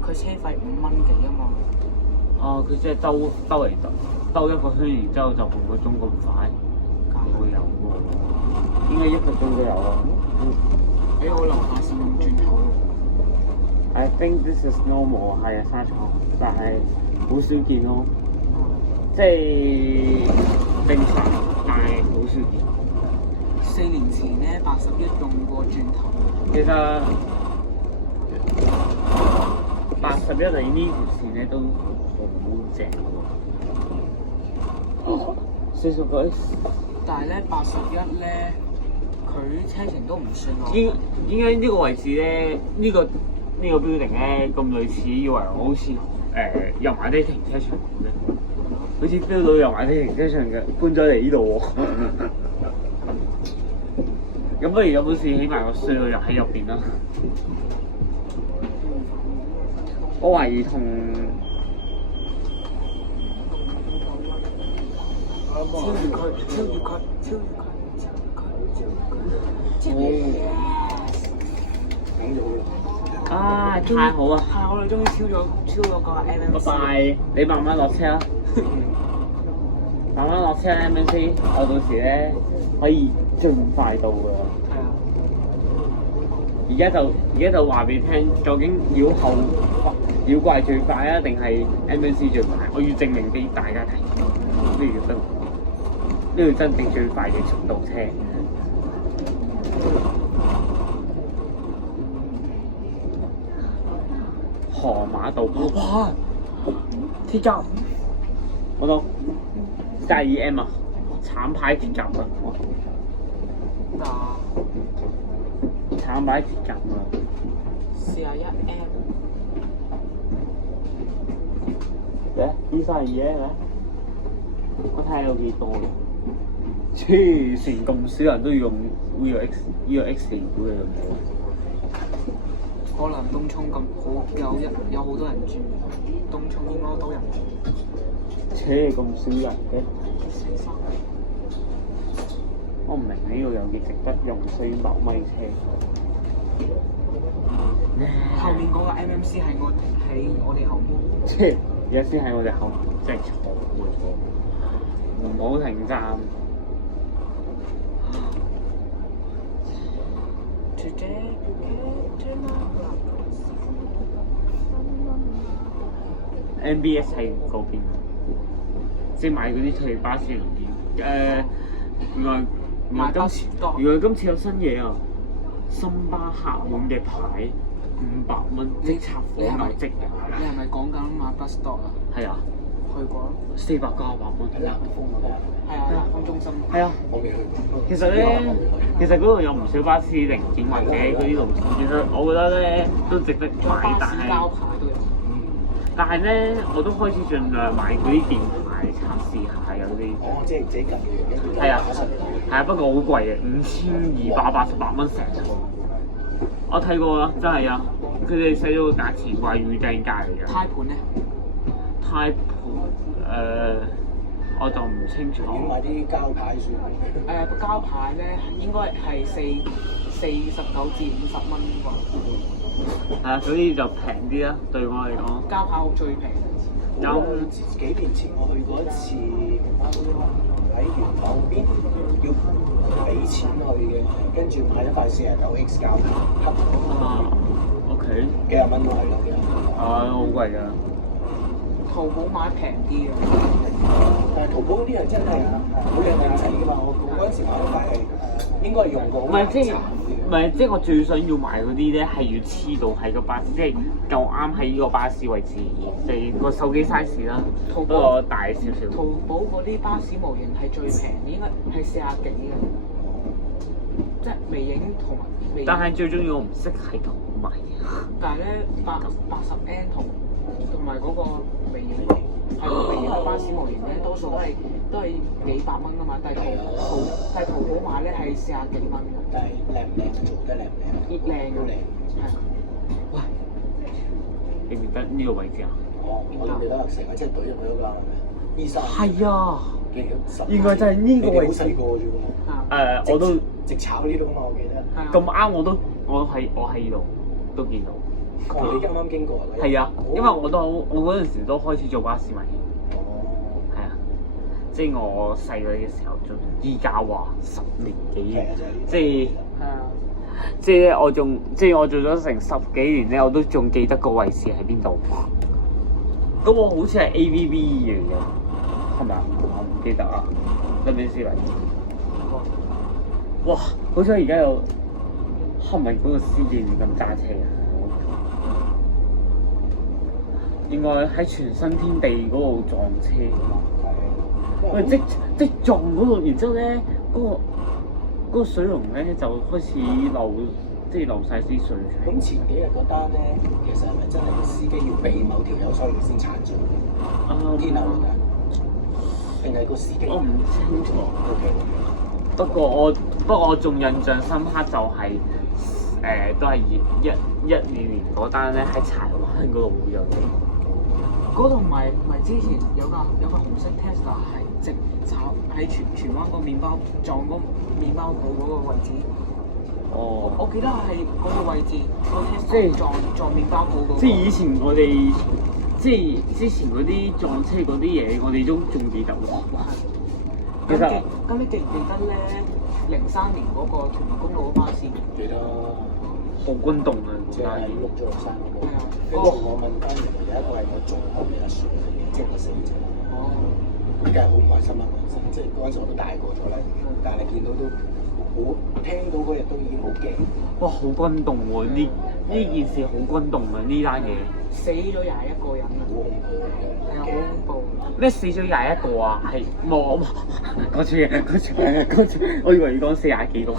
佢車費5蚊幾啊嘛。哦，佢即係兜一個圈，然之後就半個鐘咁快。會有喎，應該1個鐘都有啊。喺我樓下線轉頭。I think this is normal 係啊，沙廠，但係好少見咯。即係正常，但係好少見。4年前咧，81用過轉頭。其實81嚟呢條線咧都好正喎。49X。但係咧81咧，佢車程都唔算耐。點解呢個位置咧？呢個 building 咧咁類似，以為我好似油麻地停車場咁咧？好似 feel 到油麻地停車場嘅搬咗嚟呢度喎。咁不如有本事起埋個隧道入喺入邊啦。我懷疑同超越區。啊！太好啊！係，我哋終於超咗個 MMC。拜拜，你慢慢落車啦。慢慢落車 MMC，我到時咧可以盡快到㗎。係啊。而家就話俾你聽，究竟妖怪最快啊，定係 MMC 最快？我要證明俾大家睇，呢條真正最快嘅速度車。河馬道，哇！鐵甲，我到42M 啊，橙牌鐵甲啊，橙牌鐵甲啊。41M。呢32M 咧，我睇下有幾多咯。黐線，咁少人都要用呢個 X 股嘅有冇？可能東涌咁好有好多人住。東涌應該都有住。車咁少人嘅，四三我唔明呢度有幾值得用400米車。後面嗰個 MMC 係我哋後面。車而家先喺我哋後面，真係嘈喎！唔好停站。MBS 喺嗰邊，即係買嗰啲退巴士零件。原來今次有新嘢啊！森巴客滿嘅牌500蚊，即插火牛即嘅。你係咪講緊買 bus stop 啊？係啊，去過。 498蚊。係南豐嗰個。係啊，南豐中心。係啊。我未去過。其實咧，嗰度有唔少巴士零件或者嗰啲路線，其實我覺得咧都值得買，巴士膠牌都有。但係咧，我都開始盡量買嗰啲電牌測試下有啲。哦，即係自己近嘅。係啊，係啊，不過好貴嘅，5288蚊成套。我睇過啦，真係啊！佢哋寫咗個價錢話預訂價嚟嘅。胎盤咧？胎盤我就唔清楚。要買啲膠牌算。膠牌咧應該係49至50蚊喎。係啊，所以就平啲啦，對我嚟講。膠牌最平。有幾年前我去過一次喺元朗嗰邊，要俾錢去嘅，跟住買一塊49X 膠牌，黑OK。幾廿蚊都係咯，幾廿蚊。好貴㗎。淘寶買平啲嘅。但係淘寶嗰啲係真係好靚仔㗎嘛！我嗰陣時買嗰塊係應該係用過。唔係即係我最想要買嗰啲咧，係要黐到喺個巴士，即係夠啱喺呢個巴士位置，即係個手機 size 啦，不過大少少。淘寶嗰啲巴士模型係最平，應該係40幾嘅，即係微影同埋微影。但係最重要我唔識喺度買。但係咧80N 同埋嗰個微影微影嘅巴士模型咧，多數都係幾百蚊㗎嘛，但係淘寶買咧係40幾蚊嘅。但係靚唔靚？做得靚唔靚？靚嘅。都靚。係。喂，記唔記得呢個位置啊？哦，我記得成日即係懟入去嗰個E3。係啊。幾應該就係呢個位置。好細個啫喎。我都直炒呢度嘛，我記得。咁啱我喺呢度都見到。哦，你啱啱經過啊？係啊，因為我嗰陣時都開始做巴士迷。係啊，即係我細個嘅時候做，依家話10年幾，即係我做咗成10幾年咧，我都仲記得個位置喺邊度。咁我好似係 AVB 嚟嘅，係咪啊？我唔記得啊，等陣先嚟。哇！好彩而家有，係咪嗰個司機咁揸車啊？應該喺全新天地嗰度撞車。喂，即撞嗰度，然之後咧，嗰個水龍咧就開始流晒啲水出嚟。咁前幾日嗰單咧，其實係咪真係個司機要避某條友，所以先鏟咗？天啊！定係個司機？我唔清楚。Okay. 不過我仲印象深刻就係、都係12年嗰單咧，喺柴灣嗰度會有嘅。嗰度咪之前有個紅色 Tesla 係直炒喺荃灣個麵包撞嗰麵包鋪嗰個位置。哦。我記得係嗰個位置，即係撞麵包鋪嗰個。即係以前我哋即係之前嗰啲撞車嗰啲嘢，我哋都仲記得喎。其實咁你記唔記得咧？03年嗰個屯門公路嘅巴士？記得。好轟動啊！即係碌咗落山嗰個。係啊。跟住我問翻原來有一個係我中學嘅阿 Sir，即係我死咗。哦。梗係好唔開心啦！即係嗰陣時我都大個咗啦，但係你見到都好，聽到嗰日都已經好驚。哇！好轟動喎！呢件事好轟動啊！呢單嘢。死咗21個人啊！係啊，好恐怖。咩死咗21個啊？係冇講錯嘢，我以為你講40幾個。21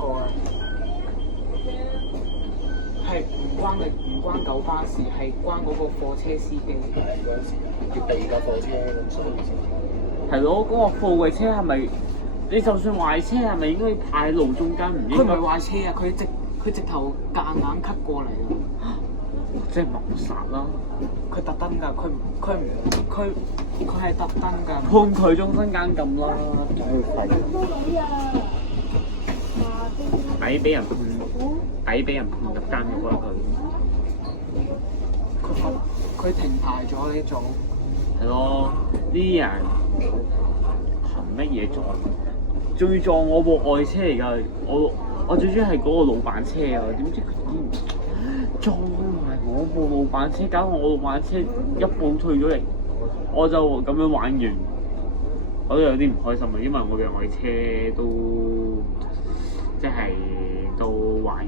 個啊！係唔關九巴士，係關嗰個貨車司機。係嗰陣時要避架貨車咁，所以先。係咯，嗰個貨櫃車係咪？你就算壞車係咪應該派喺路中間？唔應該。佢唔係壞車啊！佢直頭夾硬 cut 過嚟啊！即係謀殺啦！佢特登㗎，佢係特登㗎。判佢終身監禁啦！抵俾人判入監獄啦佢停牌咗呢種。係咯，呢啲人憑乜嘢撞？仲要撞我部愛車嚟㗎！我最中意係嗰個老闆車啊！點知佢撞埋我部老闆車，搞到我老闆車一半退咗嚟，我就咁樣玩完，我都有啲唔開心啊！因為我嘅愛車都即係都玩完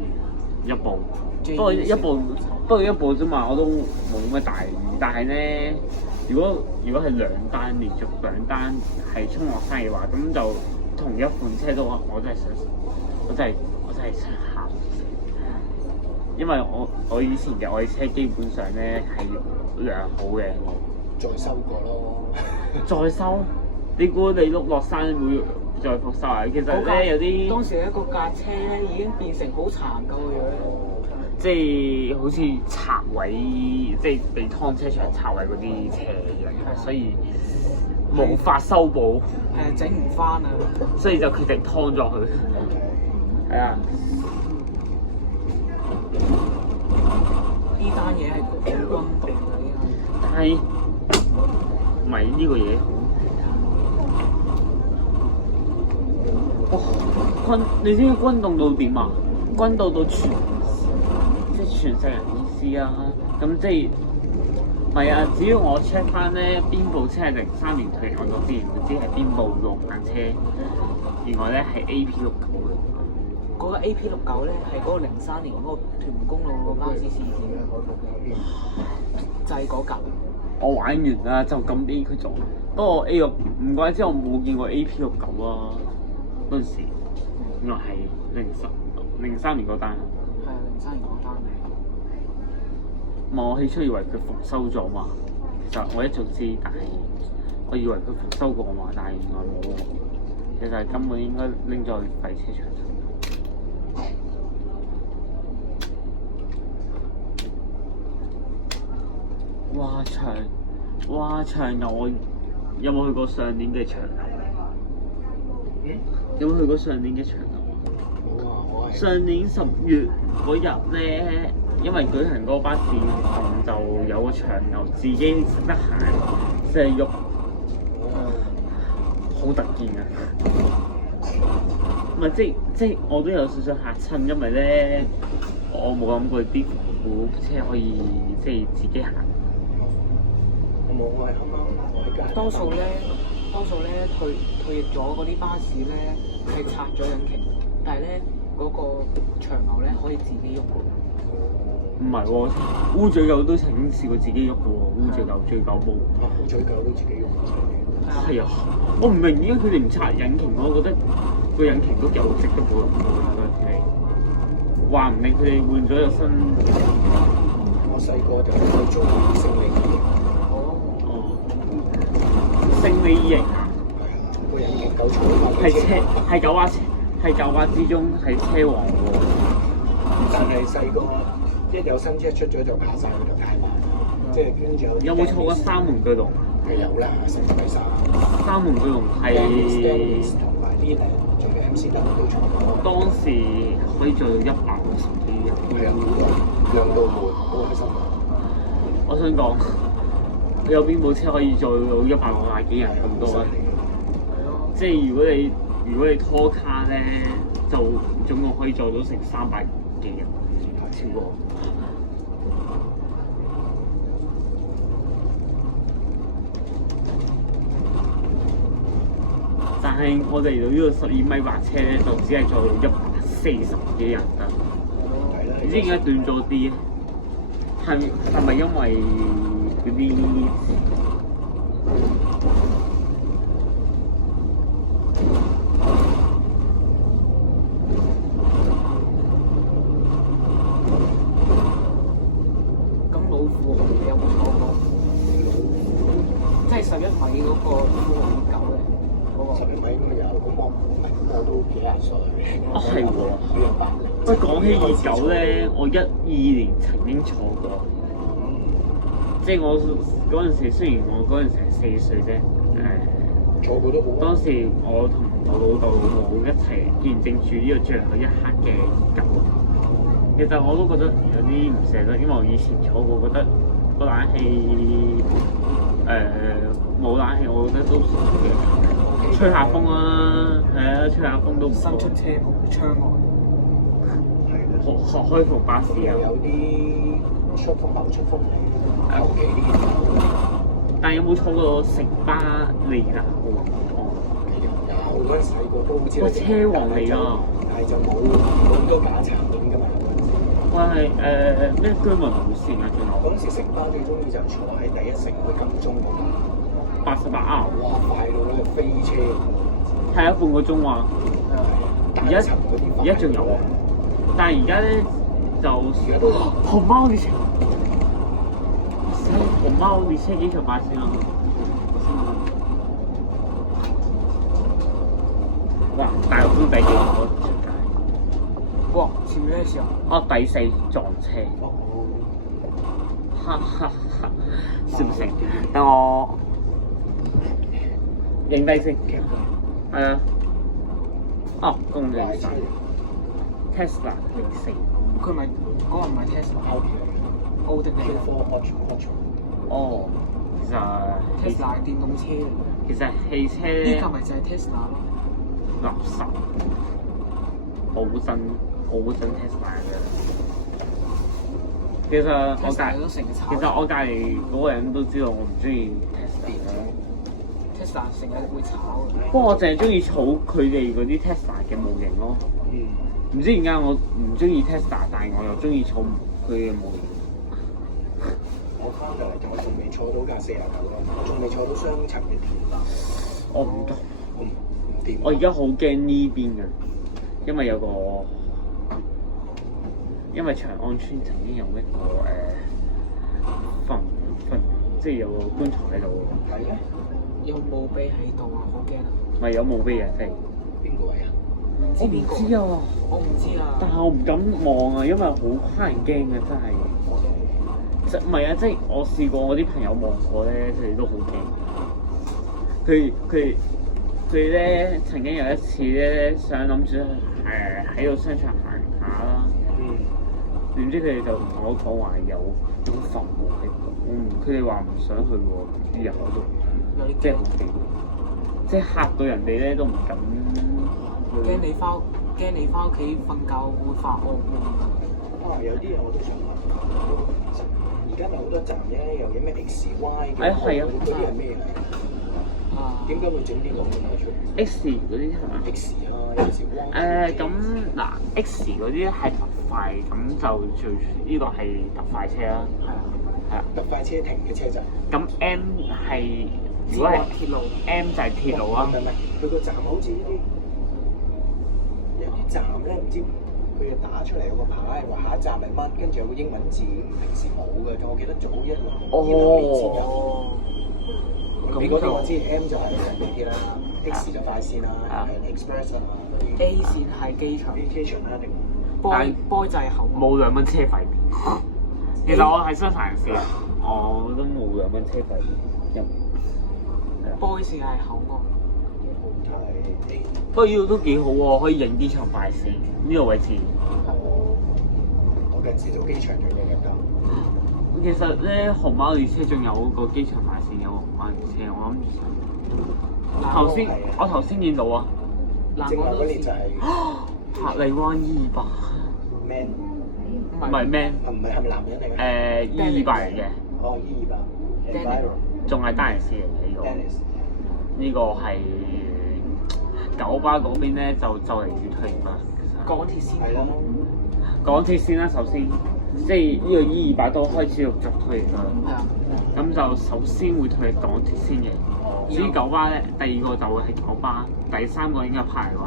一部，不過一部啫嘛，我都冇乜大意。但係咧，如果係連續兩單係衝落山嘅話，咁就同一款車都我真係想喊死，因為我以前嘅愛車基本上咧係良好嘅，再收過咯。再收？你估你碌落山會再復收啊？其實咧有啲當時一個架車咧已經變成好殘舊嘅樣，即係好似拆位，即係被劏車場拆位嗰啲車一樣，所以無法修補，整唔翻啊！所以就決定劏咗佢。係啊，呢單嘢係好轟動嘅呢單。但係唔係呢個嘢好你知唔知轟動到點啊？轟動到全世人意思啊！咁即係唔係啊？只要我 check 翻咧邊部車係03年退役，我就知唔知係邊部老闆車。原來咧係 AP69嘅。嗰個 AP69咧係嗰個03年嗰個屯門公路嗰個巴士事件，就係嗰架。我玩完啦，就咁俾佢做。不過 A6唔怪之我冇見過 AP69啊！嗰陣時原來係03年嗰單。係啊，03年嗰單嚟。我起初以為佢復修咗嘛，其實我一早知，但係我以為佢復修過嘛，但係原來冇喎。其實根本應該拎咗去廢車場。哇長遊，我有冇去過上年嘅長遊？有冇去過上年嘅長遊？冇啊，我係上年10月嗰日咧，因為舉行嗰個巴士活動，就有個長遊，自己得閒成日喐，好突然啊！唔係即係我都有少少嚇親，因為咧我冇諗過啲部車可以即係自己行。我係啱啱我喺街。多數咧退役咗嗰啲巴士咧係拆咗引擎，但係咧嗰個長流咧可以自己喐嘅。唔係喎，烏嘴狗都曾經試過自己喐嘅喎，烏嘴狗最狗毛。烏嘴狗都自己用。係啊，我唔明點解佢哋唔拆引擎，我覺得個引擎都有值得保留嘅。佢哋話唔定佢哋換咗個新。我細個就去做勝利型。勝利型個引擎夠長，係九話之中係車王喎。但係細個一有新車出咗就跑晒，佢就太慢。即係跟住有冇坐過三門巨龍？係有啦，成個第三。三門巨龍係同埋呢兩仲有 MCW 都坐過。當時可以做到160幾人。係啊，兩道門好開心。我想講，有邊部車可以做到160幾人咁多咧？即係如果你拖卡咧，就總共可以做到成300幾人，超過。但係我哋嚟到呢個12米白車咧，就只係做到140幾人得。唔知點解短咗啲？係咪因為嗰啲？咁老虎紅你有冇坐過？即係11米嗰個老虎狗咧？ 11米咁有，咁我唔係咁我都幾廿歲。啊係喎。要80。喂，講起29咧，我12年曾經坐過，即係我嗰陣時，雖然我嗰陣時係4歲啫，坐過都好啊。當時我同我老豆老母一齊見證住呢個最後一刻嘅29。其實我都覺得有啲唔捨得，因為我以前坐過，覺得個冷氣冇冷氣，我覺得都舒服嘅，吹下風啦，係啊，吹下風都唔錯。伸出車棚窗外，係啦。學開篷巴士啊！又有啲出風口出風嚟，後期啲嘢但有冇坐過城巴利達號啊？有嗰陣時細個都好似哇，車王嚟㗎！但係就冇咁多架撐點㗎嘛。哇係咩居民路線啊？仲有嗰陣時城巴最中意就坐喺第一城去金鐘嗰度， 88R，哇快到咧飛車，係啊，半個鐘喎。而家仲有啊，但係而家咧就紅貓列車，紅貓列車幾長巴士啊？哇！大陸都第幾個出街？哇！前面咩事啊？哦，第4撞車。哈哈哈！笑唔成？等我影低先。係啊。哦，恭喜晒 Tesla 04。佢咪嗰個唔係 Tesla，奧迪嚟嘅。哦，其實 Tesla 係電動車嚟嘅。其實汽車呢架咪就係 Tesla 咯。垃圾，好憎 Tesla 嘅。其實我隔離嗰個人都知道我唔中意 Tesla 嘅。Tesla 成日會炒嘅。不過我淨係中意儲佢哋嗰啲 Tesla 嘅模型咯。唔知點解我唔中意 Tesla，但係我又中意儲佢嘅模型。我翻到嚟我仲未坐到架49咯，我仲未坐到雙層嘅電腦。我唔得。我而家好驚呢邊嘅，因為有個，因為長安村曾經有一個即係有個棺材喺度。係咩？有墓碑喺度啊！好驚啊！咪有墓碑嘅，即係邊個位啊？我唔知啊，我唔知啊。但係我唔敢望啊，因為好乞人驚嘅真係。唔係啊，即係我試過我啲朋友望過咧，佢哋都好驚。佢咧曾經有一次咧想諗住喺個商場行下啦，點知佢哋就同我講話有墳墓喺度，佢哋話唔想去喎，日嗰度，即係好驚，即係嚇到人哋咧都唔敢。驚你翻屋企瞓覺會發惡夢。有啲嘢我都想問，而家咪好多站咧，又有咩 XY 嘅，係啊，嗰啲係咩嚟？點解會整啲咁嘅嘢出嚟 ？X 嗰啲係嘛 ？X 啊，有時 Y。咁嗱 ，X 嗰啲係特快，咁就最呢個係特快車啦。係啊。特快車停嘅車站。咁 M 係如果係鐵路 ，M 就係鐵路啊。唔係，佢個站好似呢啲有啲站咧，唔知佢哋打出嚟有個牌話下一站係乜，跟住有個英文字，平時冇嘅。我記得早一兩年前有。你嗰啲我知 M 就係人哋啲啦 ，X 就快線啦，Express 啊嗰啲。A 線係機場。機場啦定。Boy 就係口岸。冇2蚊車費。其實我係傷殘人士，我都冇2蚊車費。Boy 線係口岸。不過呢度都幾好喎，可以影機場快線呢個位置。我近時做機場做嘢㗎。其實咧，紅貓列車仲有個機場快線有個紅貓列車，我諗住我頭先見到啊。正話嗰列就係珀麗灣 E200。Man。唔係 Man。唔係係咪男人嚟嘅？E200嚟嘅。哦 E200。仲係單人士嚟嘅呢個。呢個係九巴嗰邊咧，就嚟要退啦。港鐵線係咯。港鐵線啦，首先。即係呢個 E200都開始陸續退啦。係啊。咁就首先會退港鐵先嘅。至於九巴咧，第二個就會係九巴，第三個應該係珀麗灣。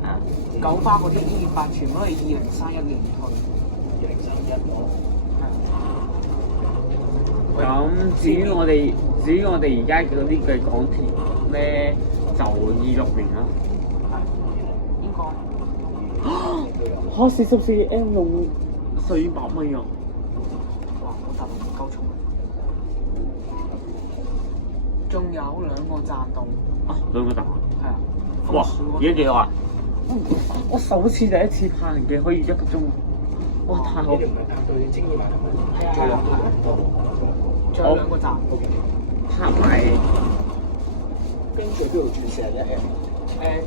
係啊。九巴嗰啲 E200全部都係2031年退。2031咯。係啊。咁至於我哋而家嗰啲嘅港鐵，咧就26年啦。應該嚇44M 用400蚊啊！哇！我搭唔夠重。仲有2個站到。啊，2個站。係啊。哇！而家幾多啊？我首次第一次拍人嘅可以1個鐘。哇！太好。你哋唔係拍到青衣碼頭咩？係啊最兩個仲有2個站。拍埋。跟住邊度轉41M？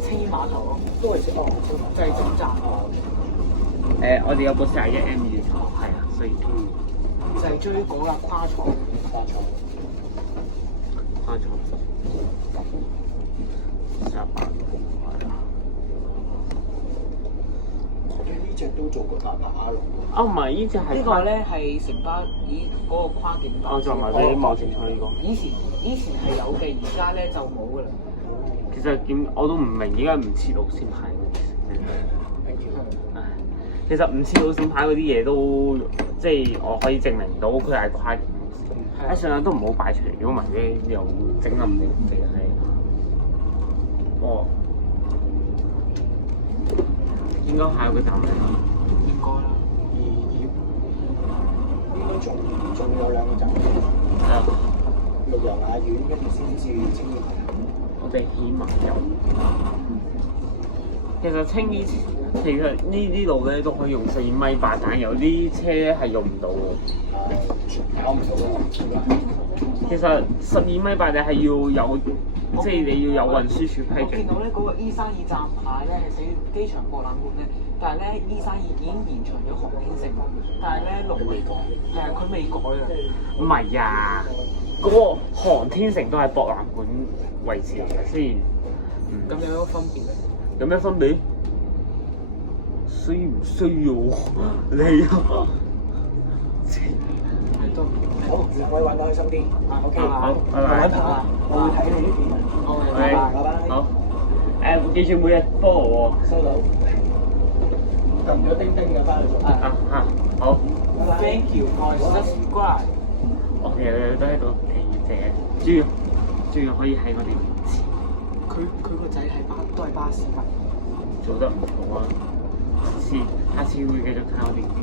青衣碼頭咯，都係哦，就係總站。我哋有部41M 要坐，係啊，所以就係追嗰架跨廠。翻坐18。我呢只都做過大馬路。啊，唔係，呢只係呢個咧係城巴嗰個跨境巴士。我再埋俾你望清楚呢個。以前係有嘅，而家咧就冇㗎啦。其實點我都唔明點解唔切路線牌嗰啲。唉，其實唔切路線牌嗰啲嘢都即係我可以證明到佢係跨境路線。喺上都唔好擺出嚟，如果唔係咧又整暗你哋係。哦，應該下一個站嚟。應該啦。應該仲有2個站。係啊。綠油雅苑跟住先至青衣碼頭。我哋起碼有。其實青衣其實呢啲路咧都可以用4米8，但係有啲車係用唔到喎。搞唔到㗎。其實12米8你係要有，即係你要有運輸署批准。我見到咧嗰個依山二站牌咧係寫機場博覽館嘅，但係咧依山二已經延長咗航天城，但係咧龍尾係啊，佢未改啊。唔係啊，嗰個航天城都係博覽館維持嚟嘅先。咁有咩分別咧？有咩分別？需唔需要你啊？係都好，兩位玩得開心啲。OK，好，拜慢慢拜。拍，我會睇你啲片。好，拜拜。拜拜。好。記住每日 follow 我。收到。撳咗叮叮嘅翻嚟做。好。拜拜。 Thank you for subscribe。我日日都喺度記者，仲要可以喺我哋面前。佢個仔都係巴士迷。做得唔錯啊！下次會繼續睇我哋片。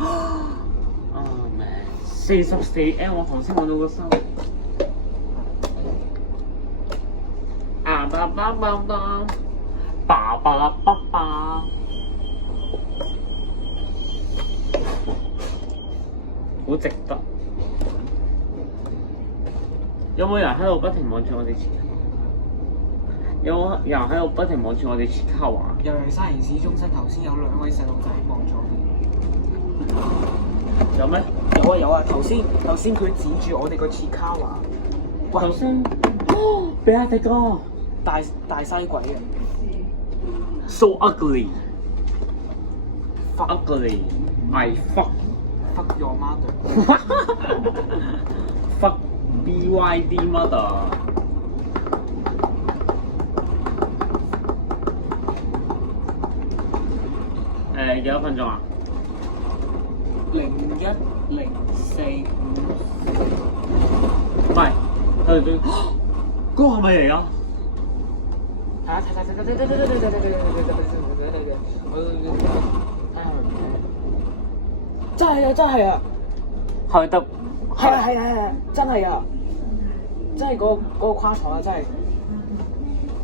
啊咩？44M 我頭先揾到個收。啊吧吧吧吧，吧吧吧吧。好值得。有冇人喺度不停望住我哋前？有冇人喺度不停望住我哋切卡華？又係沙田市中心，頭先有2位細路仔望咗。有咩？有啊！頭先佢指住我哋個切卡華。頭先，俾阿迪哥大西鬼啊 ！So ugly, Fuck ugly, I fuck, fuck your mother。 fuck BYD mother。幾多分鐘啊？010455。唔係，佢哋嗰個係咪嚟啊？真係啊！係得。係，真係啊！真係嗰個跨廠啊！真係。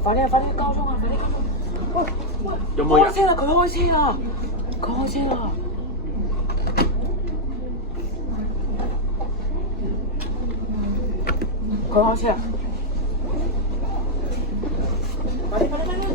快啲交通啊！快啲交通！喂！有冇人？開車啦！佢開車啦！快啲！